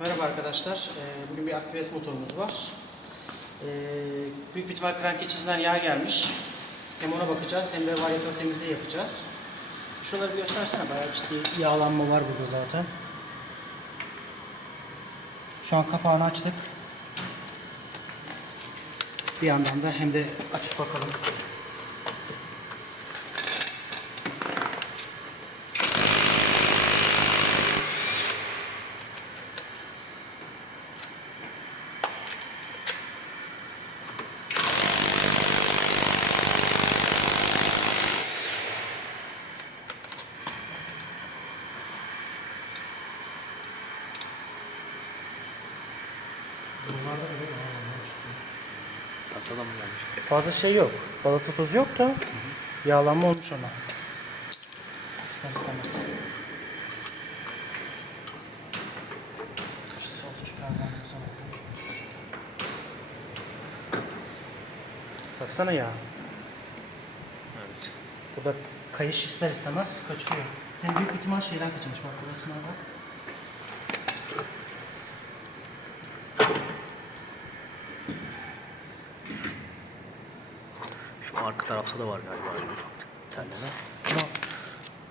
Merhaba arkadaşlar. Ee, Bugün bir aktivist motorumuz var. Ee, Büyük bir ihtimal krank keçisinden yağ gelmiş. Hem ona bakacağız hem de varyatör temizliği yapacağız. Şuraları bir göstersene. Bayağı ciddi yağlanma var burada zaten. Şu an kapağını açtık. Bir yandan da hem de açıp bakalım. Kasada mı gelmiş? Fazla şey yok. Balata tozu yok da yağlanma olmuş ama. İster istemez. Baksana ya. Evet. Burada kayış ister istemez kaçıyor. Senin büyük ihtimal şeyden kaçırmış. Bak burasına bak. Şu arka tarafta da var galiba. Telleme. Ama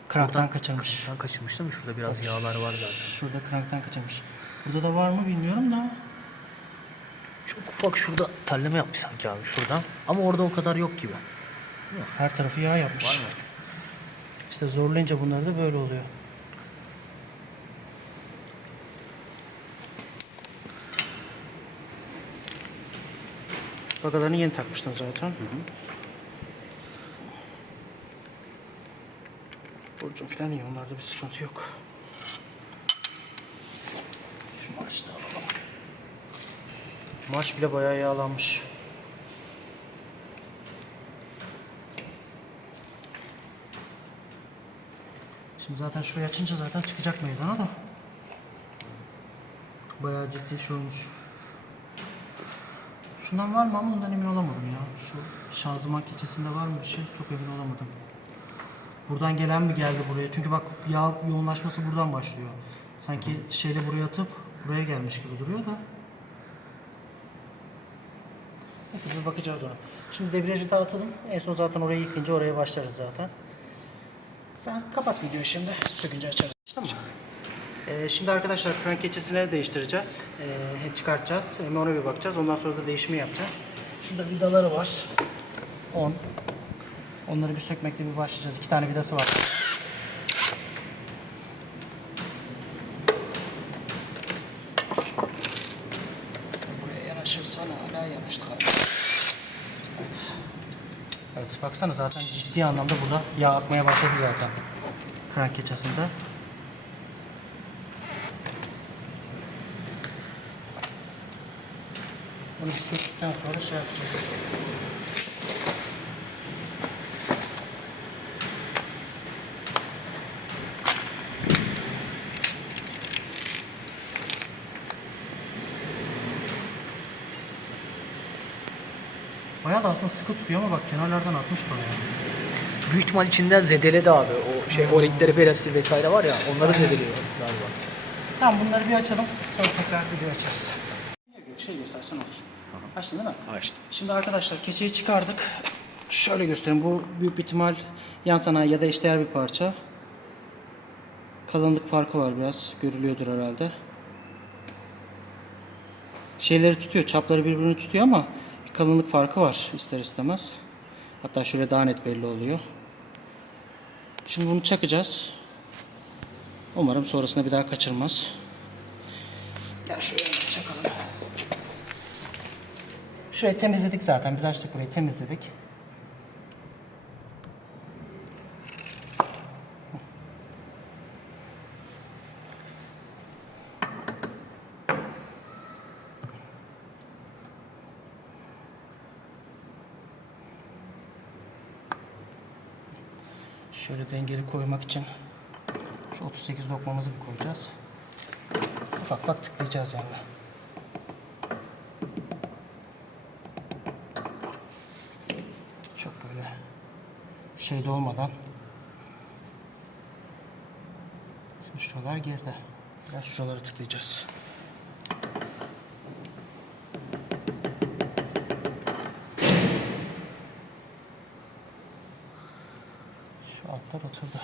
kranktan kaçırmış. Ben kaçırmıştım. Şurada biraz yağlar var zaten. Şurada kranktan kaçırmış. Burada da var mı bilmiyorum da. Çok ufak şurada telleme yapmış sanki abi şuradan. Ama orada o kadar yok gibi. Her tarafı yağ yapmış. Var mı? İşte zorlayınca bunlar da böyle oluyor. Bagalarını yeni takmıştın zaten. Burcun falan iyi. Onlarda bir sıkıntı yok. Şu marşı da alalım. Marş bile bayağı yağlanmış. Şimdi zaten şurayı açınca zaten çıkacak meydana da. Bayağı ciddi şey olmuş. Şundan var mı ama ondan emin olamadım ya. Şu şanzıman keçesinde var mı bir şey çok emin olamadım. Buradan gelen mi geldi buraya? Çünkü bak yağ yoğunlaşması buradan başlıyor. Sanki şeyle buraya atıp buraya gelmiş gibi duruyor da. Neyse bir bakacağız ona. Şimdi debriyajı dağıtalım. En son zaten orayı yıkınca oraya başlarız zaten. Sen kapat videoyu şimdi. Sökünce açarız. Tamam. Ee, şimdi arkadaşlar krank keçesini değiştireceğiz. Ee, hem çıkartacağız hem ona bir bakacağız. Ondan sonra da değişimi yapacağız. Şurada vidaları var. 10. Onları bir sökmekle bir başlayacağız. İki tane vidası var. Buraya yanaşırsan hala yanaştı galiba. Evet. Evet baksana zaten ciddi anlamda burada yağ akmaya başladı zaten. Krank keçesinde. Bunu bir söktükten sonra şey yapacağız. Aslında sıkı tutuyor ama bak kenarlardan atmış bayağı. Büyük ihtimal içinden zedeledi abi. O şey o renkleri veresi vesaire var ya onları zedeliyor galiba. Tamam bunları bir açalım. Sonra tekrar video açarız. Şey göstersen olur. Açtın değil mi? Açtım. Şimdi arkadaşlar keçeyi çıkardık. Şöyle göstereyim. Bu büyük bir ihtimal yan sanayi ya da eşdeğer bir parça. Kalınlık farkı var biraz. Görülüyordur herhalde. Şeyleri tutuyor. Çapları birbirini tutuyor ama kalınlık farkı var ister istemez. Hatta şuraya daha net belli oluyor. Şimdi bunu çakacağız. Umarım sonrasında bir daha kaçırmaz. Gel şöyle çakalım. Şurayı temizledik zaten. Biz açtık burayı temizledik. Dengeli koymak için şu 38 lokmamızı bir koyacağız. Ufak ufak tıklayacağız yani. Çok böyle şeyde olmadan Şimdi şuralar geride. Biraz şuraları tıklayacağız. Süper oturdu.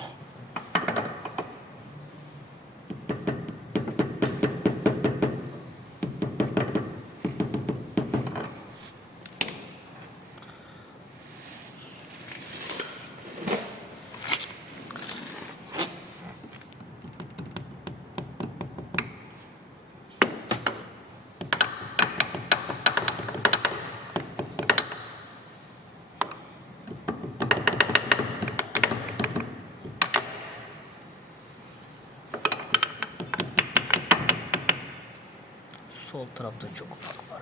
Sol tarafta çok ufak var.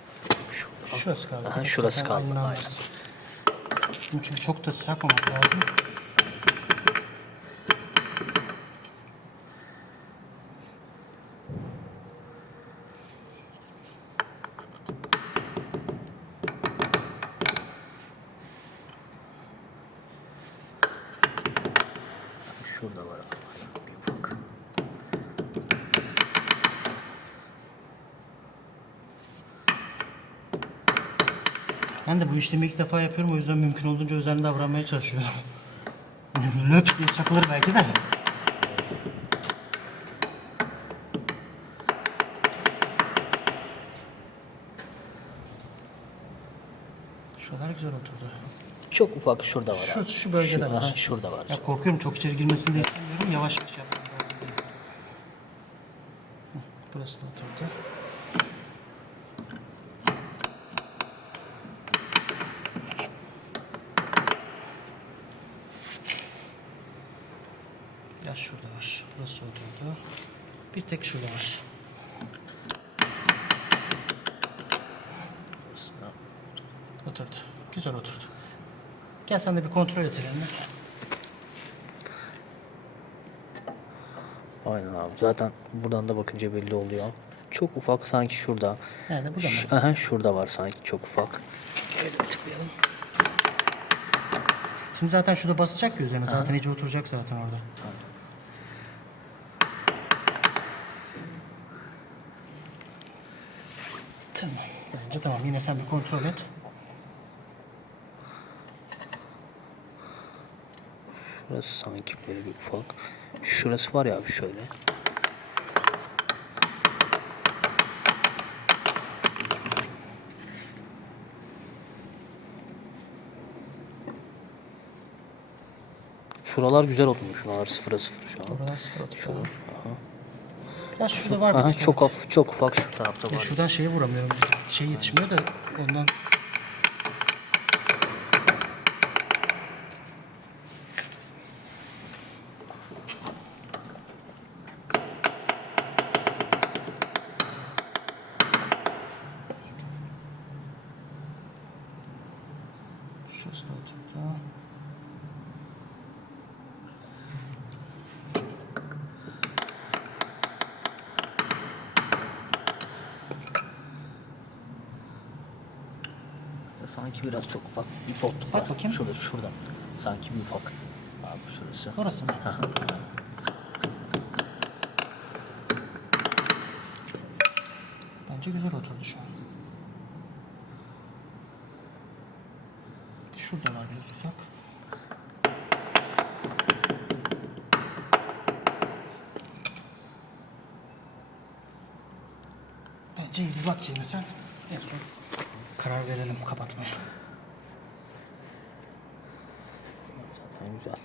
Şurada. Şurası kaldı. Aha, şurası kaldı, aynen. Çünkü çok da sıkmamak lazım. Şurada var abi. Bir ufak. Ben de bu işlemi ilk defa yapıyorum o yüzden mümkün olduğunca özenli davranmaya çalışıyorum. Löps diye çakılır belki de. Şuralar güzel oturdu. Çok ufak şurada var Şu, abi. şu bölgede Şu- var. aha, şurada var. Ya korkuyorum çok içeri girmesini de istemiyorum. Yavaş yavaş yapmam lazım. Hı, Burası da oturdu. Ya şurada var. Burası oturdu. Bir tek şurada var. Oturdu. Güzel oturdu. Gel sen de bir kontrol et elini. Aynen abi. Zaten buradan da bakınca belli oluyor. Çok ufak sanki şurada. Nerede? Burada mı? Ş- Aha, şurada var sanki çok ufak. Şöyle bir tıklayalım. Şimdi zaten şurada basacak ya üzerine. Zaten iyice oturacak zaten orada. Tamam. Bence tamam. Yine sen bir kontrol et. Şurası sanki böyle bir ufak. Şurası var ya abi şöyle. Şuralar güzel oturmuş. Şuralar sıfıra sıfır şu an. Oradan sıfır oturuyor. Biraz şurada var bir Aha, tık. çok evet. çok ufak şu tarafta Ya var. şuradan şeye vuramıyorum. Şey yetişmiyor da ondan. Şurası da oturdu. Sanki biraz çok ufak bir botluk Bak bakayım. Şurada, şurada. Sanki bir ufak. Abi şurası. Orası mı? Bence güzel oturdu şu an. Şurada var biraz ufak. Bence iyi bak yine sen. En son karar verelim kapatmaya. Zaten güzel.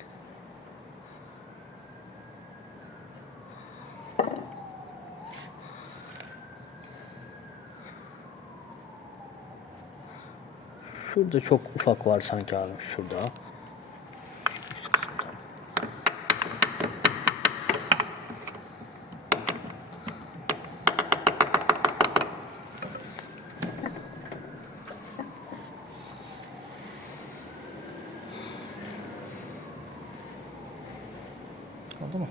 Şurada çok ufak var sanki abi şurada. Üst kısımda. Oldu mu?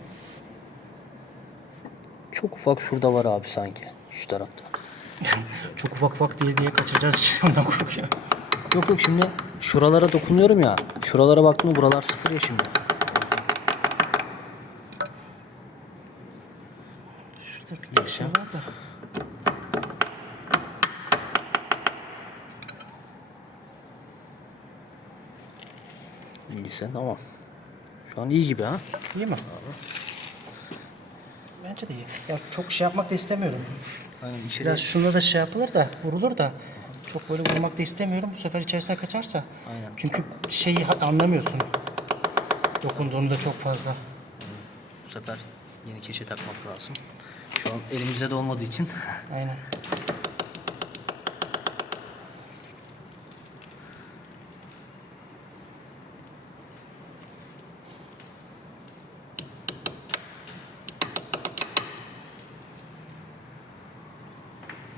Çok ufak şurada var abi sanki şu tarafta. Çok ufak ufak diye diye kaçıracağız için ondan korkuyor. Yok yok şimdi şuralara dokunuyorum ya. Şuralara baktım buralar sıfır ya şimdi. Şurada bir şey var da. İyiyse tamam. Şu an iyi gibi ha. İyi mi? Bence de iyi. Ya çok şey yapmak da istemiyorum. Aynen içeri. Biraz şunda da şey yapılır da vurulur da çok böyle vurmak da istemiyorum. Bu sefer içerisine kaçarsa. Aynen. Çünkü şeyi anlamıyorsun. Dokunduğunu da çok fazla. Bu sefer yeni keçe takmak lazım. Şu an elimizde de olmadığı için. Aynen.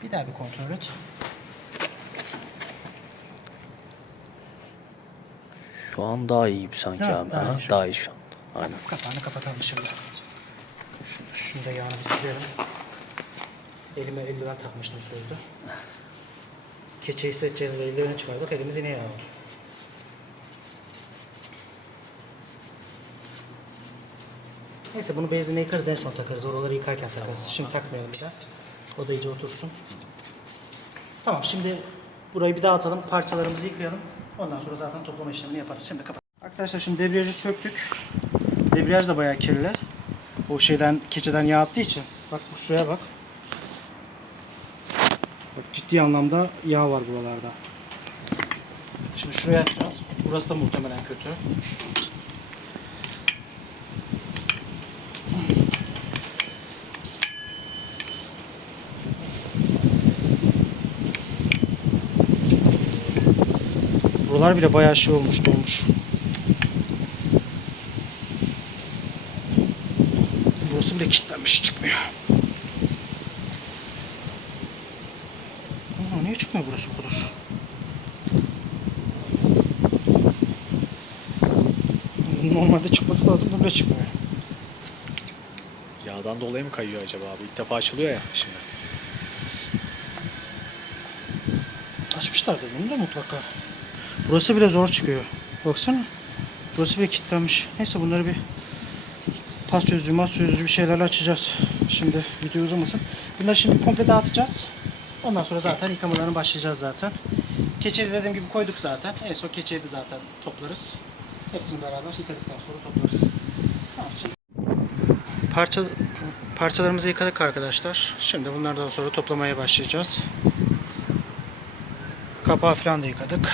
Bir daha bir kontrol et. Şu an daha iyi sanki Ha, abi. daha ha? iyi şu Daha iyi şu an. Aynen. Kapağını kapatalım şimdi. Şunu, da yağını silerim. Elime eldiven takmıştım sözde. Keçeyi seçeceğiz ve eldiveni çıkardık. Elimiz yine yağ oldu. Neyse bunu benzinle yıkarız en son takarız. Oraları yıkarken takarız. Şimdi takmayalım bir daha. O da iyice otursun. Tamam şimdi burayı bir dağıtalım. Parçalarımızı yıkayalım. Ondan sonra zaten toplama işlemini yaparız. Şimdi kapat. Arkadaşlar şimdi debriyajı söktük. Debriyaj da bayağı kirli. O şeyden keçeden yağ attığı için. Bak bu şuraya bak. Bak ciddi anlamda yağ var buralarda. Şimdi şuraya açacağız. Burası da muhtemelen kötü. Buralar bile bayağı şey olmuş, dolmuş. Burası bile kilitlenmiş, çıkmıyor. Aa, niye çıkmıyor burası bu kadar? Normalde çıkması lazım, bu bile çıkmıyor. Yağdan dolayı mı kayıyor acaba abi? İlk defa açılıyor ya şimdi. Açmışlardır bunu da mutlaka. Burası bile zor çıkıyor. Baksana. Burası bile kilitlenmiş. Neyse bunları bir pas çözücü, mas çözücü bir şeylerle açacağız. Şimdi video uzamasın. Bunları şimdi komple dağıtacağız. Ondan sonra zaten yıkamalarına başlayacağız zaten. Keçeli dediğim gibi koyduk zaten. En son keçeyi de zaten toplarız. Hepsini beraber yıkadıktan sonra toplarız. Tamam şimdi. Parça, parçalarımızı yıkadık arkadaşlar. Şimdi bunlardan sonra toplamaya başlayacağız. Kapağı falan da yıkadık.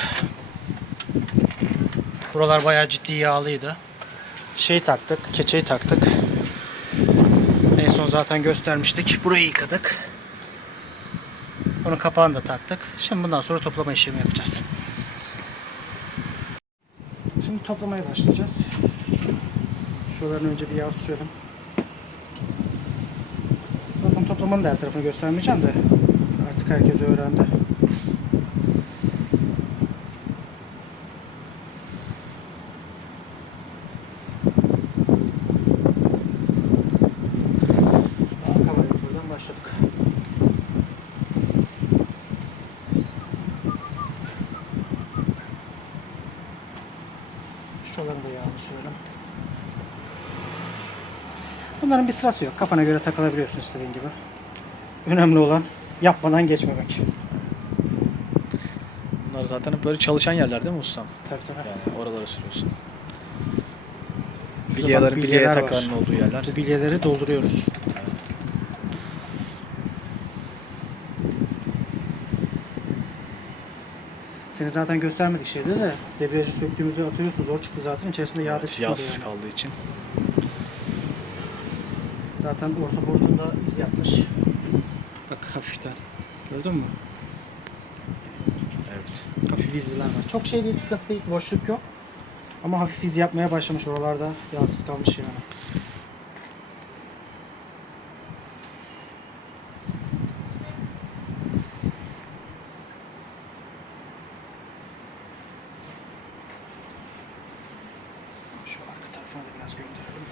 Buralar bayağı ciddi yağlıydı. Şey taktık, keçeyi taktık. En son zaten göstermiştik. Burayı yıkadık. Onun kapağını da taktık. Şimdi bundan sonra toplama işlemi yapacağız. Şimdi toplamaya başlayacağız. Şuraların önce bir yağ sürelim. Bakın toplamanın da her tarafını göstermeyeceğim de artık herkes öğrendi. Arka buradan başladık. Şuraların da yağını sürelim. Bunların bir sırası yok. Kafana göre takılabiliyorsun istediğin gibi. Önemli olan yapmadan geçmemek. Bunlar zaten hep böyle çalışan yerler değil mi ustam? Tabii tabii. Yani oralara sürüyorsun. Bilye bilyeler var. yataklarının olduğu yerler. Bu bilyeleri dolduruyoruz. Seni zaten göstermedik şeyde de debriyajı söktüğümüzde atıyorsun zor çıktı zaten içerisinde yağ da Evet, yağsız yani. kaldığı için. Zaten orta borcunda iz yapmış. Bak hafiften. Gördün mü? Evet. Hafif izler var. Çok şey bir sıkıntı değil, boşluk yok. Ama hafif iz yapmaya başlamış oralarda yağsız kalmış yani. Şu arka tarafına da biraz gönderelim.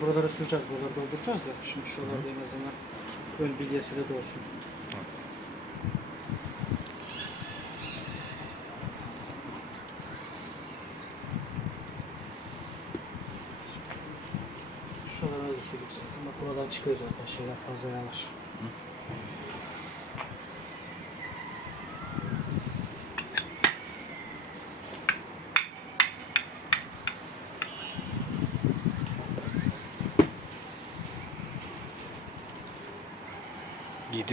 Buralara süreceğiz, buraları dolduracağız da şimdi şuralarda en azından ön bilyesi de dolsun. Şuralara da sürdük zaten. Bak buradan çıkıyor zaten şeyler fazla yağlar.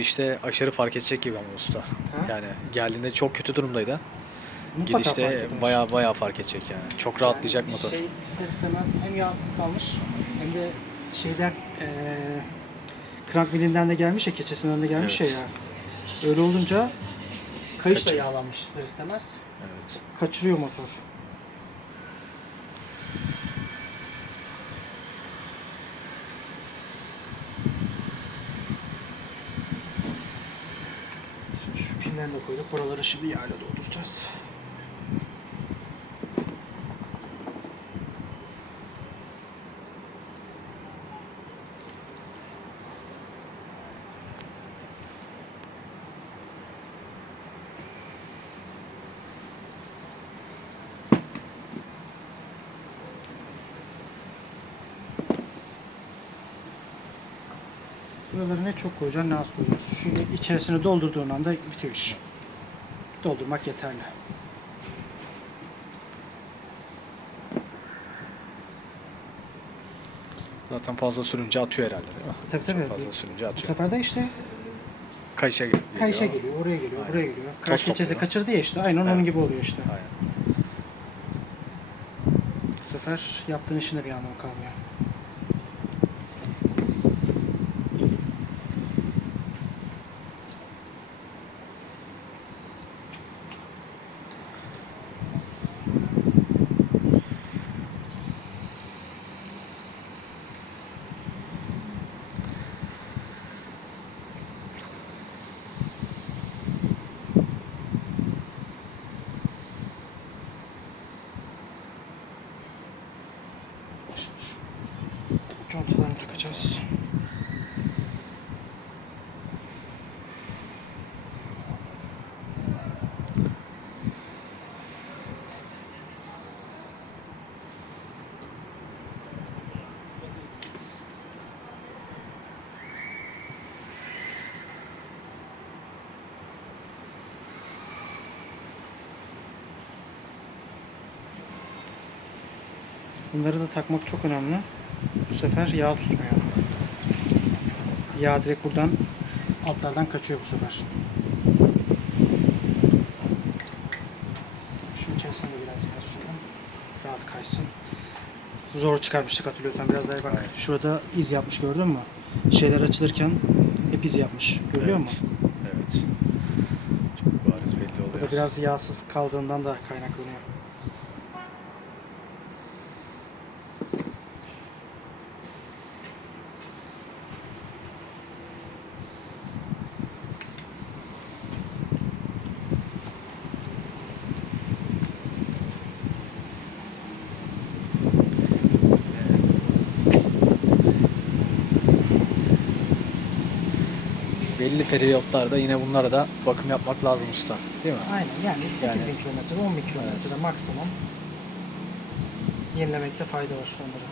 Gidişte aşırı fark edecek gibi ama usta. Yani geldiğinde çok kötü durumdaydı. Mutlaka Gidişte baya baya fark edecek yani. Çok rahatlayacak Yani motor. Şey ister istemez hem yağsız kalmış hem de şeyden eee krank milinden de gelmiş ya keçesinden de gelmiş Evet. ya. Öyle olunca kayış da Kaçır- yağlanmış ister istemez. Evet. Kaçırıyor motor. De koyduk. Buraları şimdi yağla dolduracağız. Buraları ne çok koyacaksın ne az koyacaksın. Çünkü içerisine doldurduğun anda bitiyor iş. Doldurmak yeterli. Zaten fazla sürünce atıyor herhalde değil mi? Tabii tabii. Çok fazla sürünce Bu atıyor. sefer de işte Kayışa geliyor. kayışa geliyor, oraya geliyor, Aynen. buraya geliyor. Keçesi topluyor. kaçırdı ya işte. Aynen onun Evet. gibi oluyor işte. Aynen. Bu sefer yaptığın işin de bir anlamı kalmıyor. Şimdi şu contalarını takacağız. Bunları da takmak çok önemli. Bu sefer yağ tutmuyor. Yağ direkt buradan altlardan kaçıyor bu sefer. Şu içerisine de biraz yağ sürelim. Rahat kaysın. Zor çıkarmıştık hatırlıyorsan biraz daha bak. Evet. Şurada iz yapmış gördün mü? Şeyler açılırken hep iz yapmış. Görüyor Evet. musun? Evet. Çok bariz belli oluyor. Burada biraz yağsız kaldığından da kaynaklanıyor. Belli periyotlarda yine bunlara da bakım yapmak lazım usta. Değil mi? Aynen yani 8000 Yani- kilometre 10 bin kilometrede maksimum yenilemekte fayda var şu onları.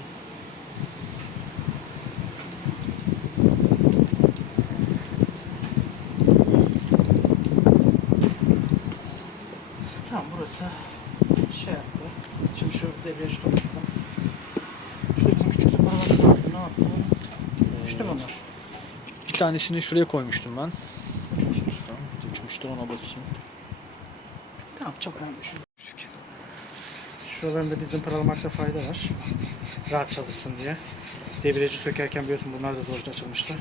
Tamam burası şey yaptı. Şimdi şu debriyajı toplayalım. Şurada bizim küçük paralar vardı. Ne yaptı? Düştü mü onlar? Bir tanesini şuraya koymuştum ben. Uçmuştur. Uçmuştur ona bakayım. Tamam çok önemli şu. Şuralarında bizim paralamakta fayda var. Rahat çalışsın diye. Debriyajı sökerken biliyorsun bunlar da zorca açılmıştı.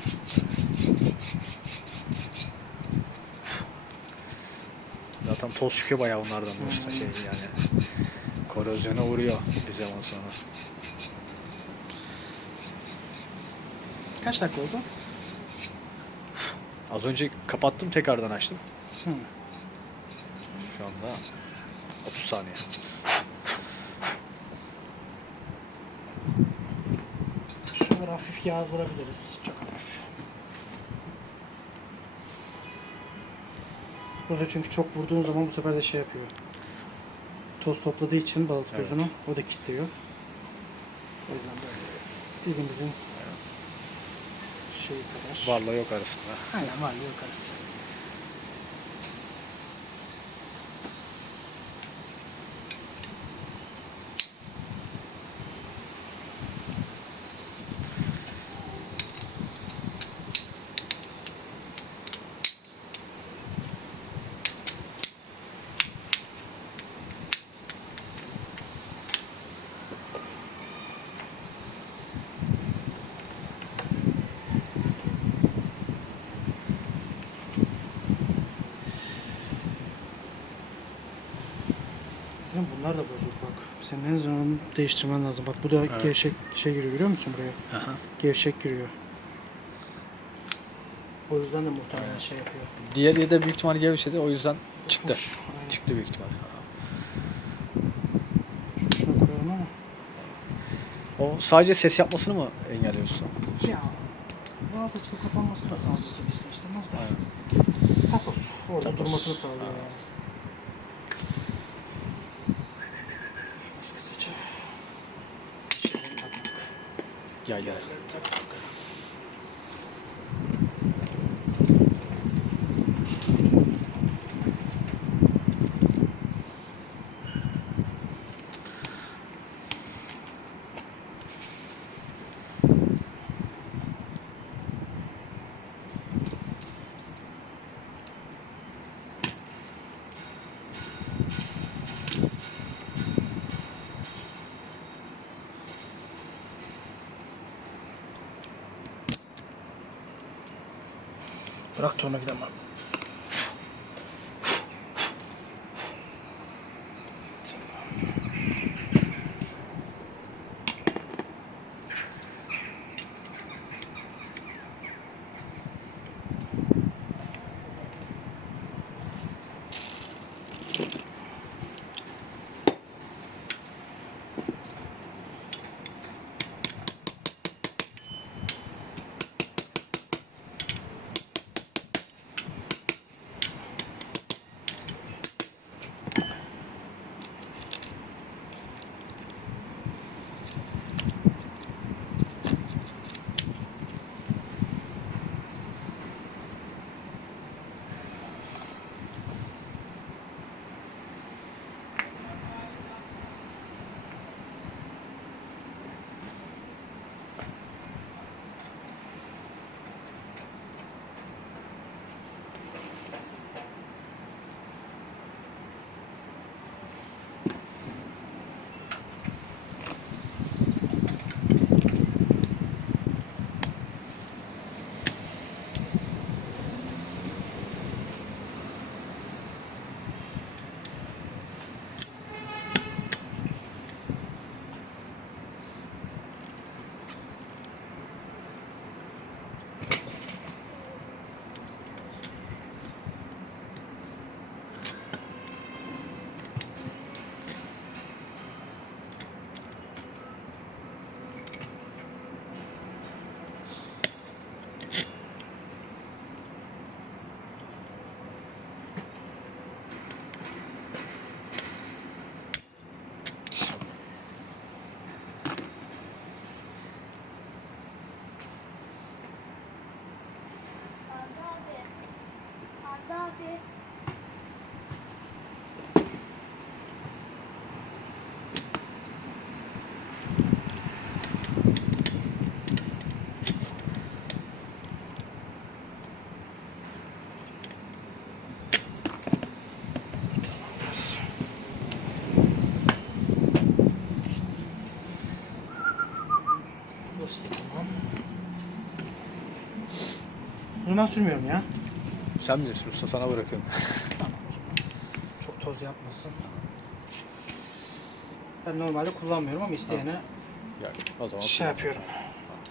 Zaten toz çıkıyor bayağı onlardan da usta şey yani. Korozyona uğruyor bir zaman sonra. Kaç dakika oldu? Az önce kapattım tekrardan açtım. Şu anda 30 saniye. Şuralara hafif yağ vurabiliriz. Çok hafif. Burada çünkü çok vurduğun zaman bu sefer de şey yapıyor. Toz topladığı için balık Evet. tozunu o da kilitliyor. O yüzden böyle dilimizin şeyi kadar. Varla yok arasında. Aynen var yok arası. Senin en zaman değiştirmen lazım. Bak bu da gevşek şey giriyor görüyor musun buraya? Aha. Gevşek giriyor. O yüzden de muhtemelen şey yapıyor. Diğeri de büyük ihtimal gevşedi o yüzden çıktı. Hoş. Aynen. Çıktı büyük ihtimal. O sadece ses yapmasını mı engelliyorsun? Ya bu alt açıda kapanması da sağlıyor tabii ister istemez de. Aynen. Takoz. Orada Takoz. durmasını sağlıyor yani. Gel gel. Takmak. Bırak torna gidemem. Ben sürmüyorum ya. Sen bilirsin usta sana bırakıyorum. Tamam o zaman. Çok toz yapmasın. Ben normalde kullanmıyorum ama isteyene Gel o zaman şey yapıyorum.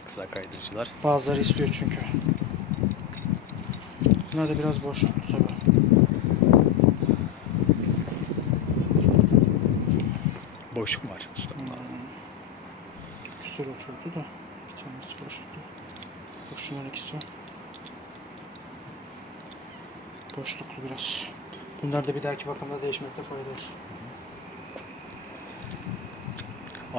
kısa kaydırıcılar. Bazıları istiyor çünkü. Bunlar da biraz boş tabii. Boşluk var usta? Güzel oturdu da. Bir tanesi boşluktu. Bak şunların ikisi. Boşluklu biraz. Bunlar da bir dahaki bakımda değişmekte fayda var.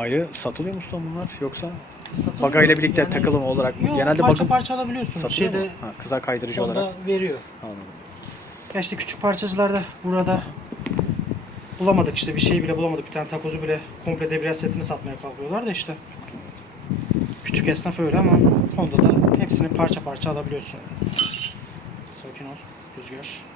Ayrı satılıyor mu usta bunlar yoksa Satılıyor. bagayla birlikte Yani- takılım olarak mı? Yok, Genelde parça bakım parça alabiliyorsun. satılıyor Şeyde mu? Ha, kıza kaydırıcı onda olarak. veriyor. Anladım. Ya işte küçük parçacılarda burada bulamadık işte bir şey bile bulamadık. Bir tane takozu bile komple debriyaj setini satmaya kalkıyorlar da işte. Küçük esnaf öyle ama Honda'da hepsini parça parça alabiliyorsun. Sakin ol. Rüzgar.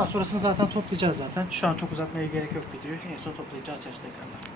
Bundan sonrasını zaten toplayacağız zaten. Şu an çok uzatmaya gerek yok videoyu. En son toplayınca açarız tekrardan.